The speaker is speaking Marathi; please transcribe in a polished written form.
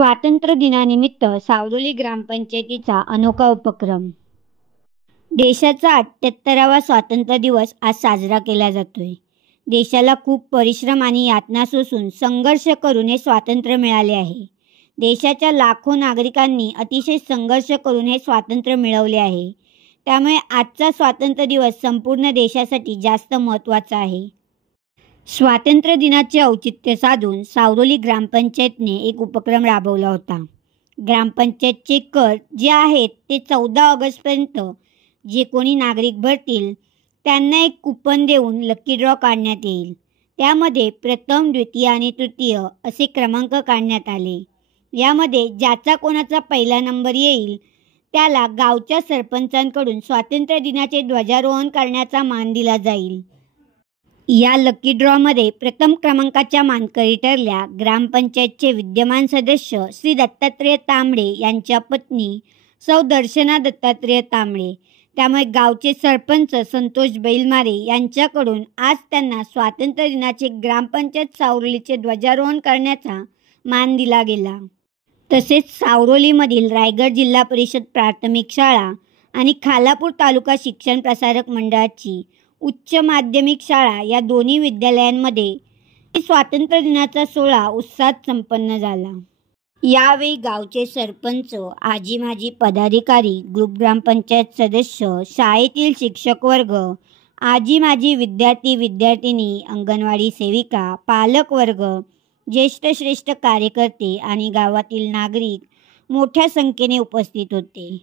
स्वातंत्र्य दिनानिमित्त सावरोली ग्रामपंचायतीचा अनोखा उपक्रम. देशाचा 78वा स्वातंत्र्य दिवस आज साजरा केला जातोय. देशाला खूप परिश्रम आणि यातना सोसून संघर्ष करून हे स्वातंत्र्य मिळाले आहे. देशाच्या लाखो नागरिकांनी अतिशय संघर्ष करून हे स्वातंत्र्य मिळवले आहे. त्यामुळे आजचा स्वातंत्र्य दिवस संपूर्ण देशासाठी जास्त महत्त्वाचा आहे. स्वातंत्र्य दिनाचे औचित्य साधून सावरोली ग्रामपंचायतने एक उपक्रम राबवला होता. ग्रामपंचायतचे कर जे आहेत ते 14 ऑगस्टपर्यंत जे कोणी नागरिक भरतील त्यांना एक कुपन देऊन लकी ड्रॉ काढण्यात येईल. त्यामध्ये प्रथम, द्वितीय आणि तृतीय असे क्रमांक काढण्यात आले. यामध्ये ज्याचा कोणाचा पहिला नंबर येईल त्याला गावच्या सरपंचांकडून स्वातंत्र्य दिनाचे ध्वजारोहण करण्याचा मान दिला जाईल. या लकी ड्रॉमध्ये प्रथम क्रमांकाच्या मानकरी ठरल्या ग्रामपंचायतचे विद्यमान सदस्य श्री दत्तात्रय तांबडे यांच्या पत्नी सौ दर्शना दत्तात्रय तांबडे. त्यामुळे गावचे सरपंच संतोष बैलमारे यांच्याकडून आज त्यांना स्वातंत्र्य दिनाचे ग्रामपंचायत सावरोलीचे ध्वजारोहण करण्याचा मान दिला गेला. तसेच सावरोलीमधील रायगड जिल्हा परिषद प्राथमिक शाळा आणि खालापूर तालुका शिक्षण प्रसारक मंडळाची उच्च माध्यमिक शाळा या दोन्ही विद्यालयांमध्ये स्वातंत्र्य दिनाचा सोहळा उत्साहात संपन्न झाला. यावेळी गावचे सरपंच, आजी माजी पदाधिकारी, ग्रुप ग्रामपंचायत सदस्य, शाळेतील शिक्षक वर्ग, आजी माजी विद्यार्थी विद्यार्थिनी, अंगणवाडी सेविका, पालक वर्ग, ज्येष्ठ श्रेष्ठ कार्यकर्ते आणि गावातील नागरिक मोठ्या संख्येने उपस्थित होते.